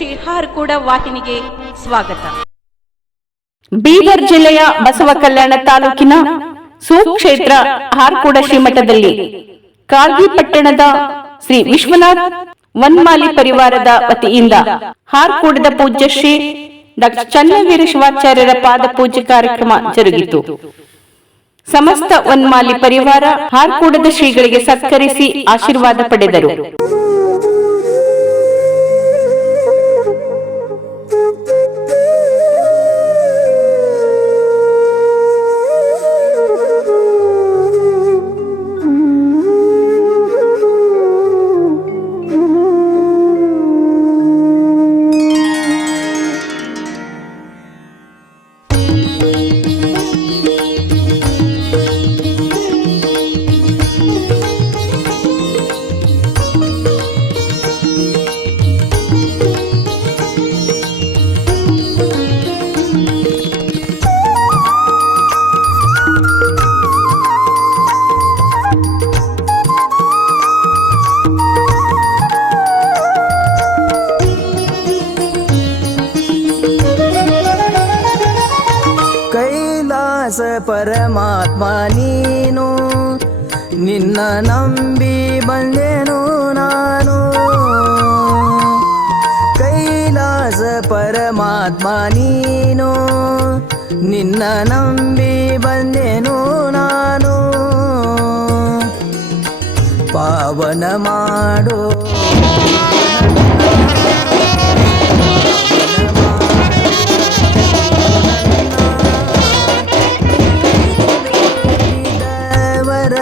ಶ್ರೀ ಹಾರ್ಕೂಡ ವಾಹಿನಿಗೆ ಸ್ವಾಗತ. ಬೀದರ್ ಜಿಲ್ಲೆಯ ಬಸವ ಕಲ್ಯಾಣ ತಾಲೂಕಿನ ಸುಕ್ಷೇತ್ರ ಹಾರ್ಕೂಡ ಶ್ರೀಮಠದಲ್ಲಿ ಕಾರ್ಗಿ ಪಟ್ಟಣದ ಶ್ರೀ ವಿಶ್ವನಾಥ್ ವನ್ಮಾಲಿ ಪರಿವಾರದ ವತಿಯಿಂದ ಹಾರ್ಕೂಡದ ಪೂಜ್ಯ ಶ್ರೀ ಡಾಕ್ಟರ್ ಚನ್ನವೀರ ಶಿವಾಚಾರ್ಯರ ಪಾದ ಪೂಜೆ ಕಾರ್ಯಕ್ರಮ ಜರುಗಿತು. ಸಮಸ್ತ ವನ್ಮಾಲಿ ಪರಿವಾರ ಹಾರ್ಕೂಡದ ಶ್ರೀಗಳಿಗೆ ಸತ್ಕರಿಸಿ ಆಶೀರ್ವಾದ ಪಡೆದರು. ನಿನ್ನ ನಂಬಿ ಬಂದೆನು ನಾನು. ಕೈಲಾಸ ಪರಮಾತ್ಮ ನೀನು. ನಿನ್ನ ನಂಬಿ ಬಂದೆನು ನಾನು. ಪಾವನ ಮಾಡೋ.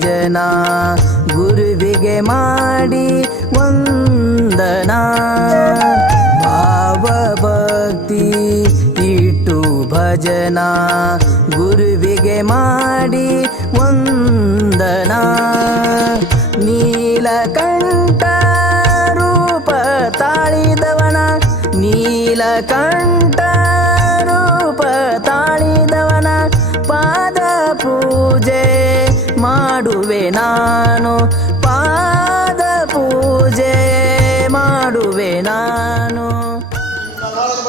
ಭಜನ ಗುರುವಿಗೆ ಮಾಡಿ ವಂದನ. ಭಾವ ಭಕ್ತಿ ಇಟ್ಟು ಭಜನ ಗುರುವಿಗೆ ಮಾಡಿ ವಂದನ. ನೀಲಕಂಠ ರೂಪ ತಾಳಿದವನ ನೀಲಕಂಠ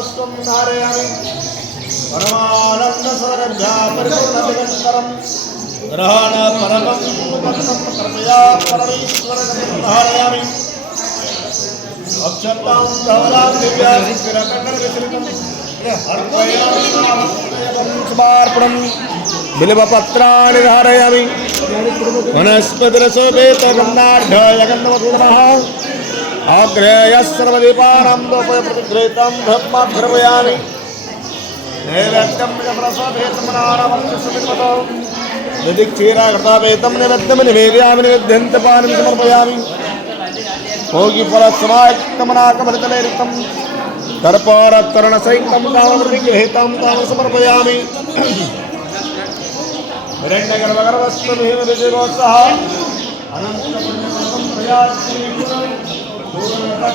పుష్పం ధారయామి పరమానంద సరజా పరిపూర్ణం గ్రహణ పరమం పరమం కృపయా పరమేశ్వర ధారయామి అక్షంతాం ధవలాం దివ్యా విగ్రహకర విశ్రితం అర్పయామి సమర్పణం బిల్వపత్రాన్ని ధారయామి వనస్పతిరసోపేత గంధాఢ్యాయ గంధమధూమః ఆగ్రేయ సర్వదీపానందోపయప్రతిగృహీతం బ్రహ్మభ్రమయామి నైవేద్యం ప్రసభేతమనారమతో యది క్షీరాకృతావేతం నివేద్యం నివేదయామి నివేద్యంత పానం సమర్పయామి భోగి ఫల సమాయుక్తమనాకమరితలైరితం దర్పారత్తరణ సైతం తామృతిగృహీతం తామ సమర్పయామి హిరణ్యగర్భగర్భస్థ విజయోత్సహ అనంత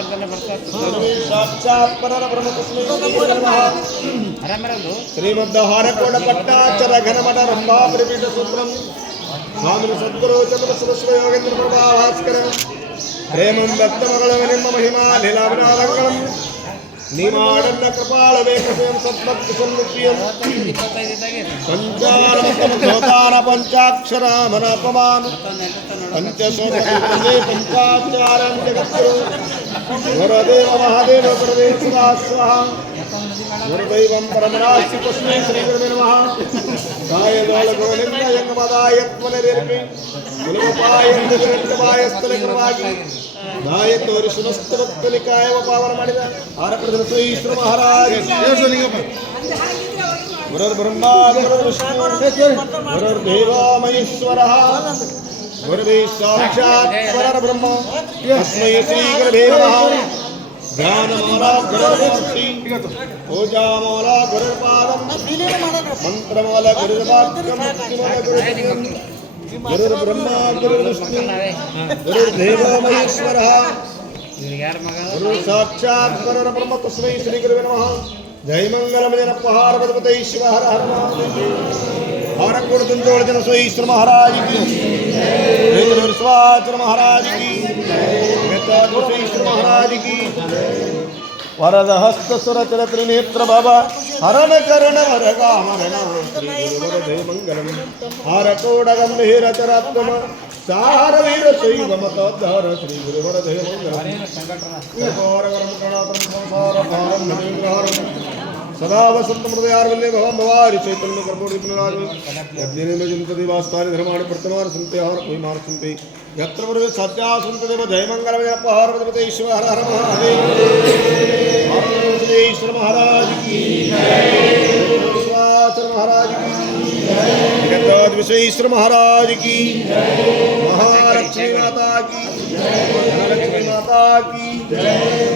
పుణ్యమతం ఘనమట రంభా పరిపీఠ సూత్రం స్వామి సద్గురు చంద్ర సరస్వ యోగేంద్ర ప్రేమం దత్తమగళ మహిమా లీలాభినాలంకరం నిమాడన్న కృపాల వేకసేం సద్భక్తి సన్నిప్రియం పంచాలమతాన పంచాక్షరామనాపమాన్. పంచశోకే పంచాచారం జగద్గురు వరదేవ మహాదేవ ప్రవేశిదా స్వహ. గురుదైవం పరమరాశి కృష్ణే శ్రీగురు నమ. గాయగాల గోవింద యంగమదాయత్మ నిరూపి గురుపాయ స్థలకృవాగి ಪಾವನ ಮಾಡಿದ ಆರಪ್ರದನ ಶ್ರೀಶ್ವರ ಮಹಾರಾಜ ಗುರುರ್ಬ್ರಹ್ಮ ಗುರುರ್ವಿಷ್ಣು ಗುರುರ್ದೇವ ಮಹೇಶ್ವರ ಗುರುವೇ ಸಾಕ್ಷಾತ್ ಪರಬ್ರಹ್ಮ ತಸ್ಮೈ ಶ್ರೀ ಗುರುವೇ ನಮಃ ಧ್ಯಾನಮಾಲ ಗುರುರ್ಮೂರ್ತಿ ಪೂಜಾಮಾಲ ಗುರುರ್ಪಾದಂ ಮಂತ್ರಮಾಲ ಗುರುರ್ವಾಕ್ಯಂ ಮುಕ್ತಿಮಾಲ ಗುರುರ್ಗಂ ಗುರುರ್ಬ್ರಹ್ಮ ಗುರುರ್ವಿಷ್ಣು ಗುರುರ್ದೇವ ಮಹೇಶ್ವರ ಗುರು ಸಾಕ್ಷಾತ್ ಪರರ ಬ್ರಹ್ಮ ತಸ್ಮೈ ಶ್ರೀ ಗುರುವೇ ನಮಃ ಜೈ ಮಂಗಲಮ ಜನಪಹಾರ ಪದಪತೈ ಶಿವ ಹರ ಹರ ಮಹಾದೇವ ಹರ ಕೊಡುತ್ತಂತೋಳ ಜನ ಸ್ವೈಶ್ವರ ಮಹಾರಾಜ್ ಕಿ ಜೈ गुरुर्ब्रह्मा गुरुर्विष्णु गुरुर्देवो महेश्वरः गुरुसाक्षात् परब्रह्म तस्मै श्रीगुरुवे नमः। जय मंगलमजन पहारपदपते शिव हर हर भारतपुर जन सोईश्वर महाराज की स्वाचर महाराज की सोईश्वर महाराज की వరదహస్తసురచరత్రినేత్ర బాబా హరణ కరణ వరగామరణ శ్రీ గురువరదే మంగళం హారకోడగంభీరచరాత్మ సారవీర శైవమతోద్ధార శ్రీ గురువరదే మంగళం సంఘటన सदा वसन्तमृदयार्वल्ये भवान् भवारि चैतन्य कर्पूरदीपनराजनिवास्तानि धर्माणि प्रतमानि सन्ति हर सन्ति यत्र प्रवे सत्या सन्ति देव जयमङ्गलमयपहारपदपते ईश्वर हर हर महादेव महाराज की महाराज की विश्वेश्वर महाराज की महालक्ष्मी माता की महालक्ष्मी माता की जय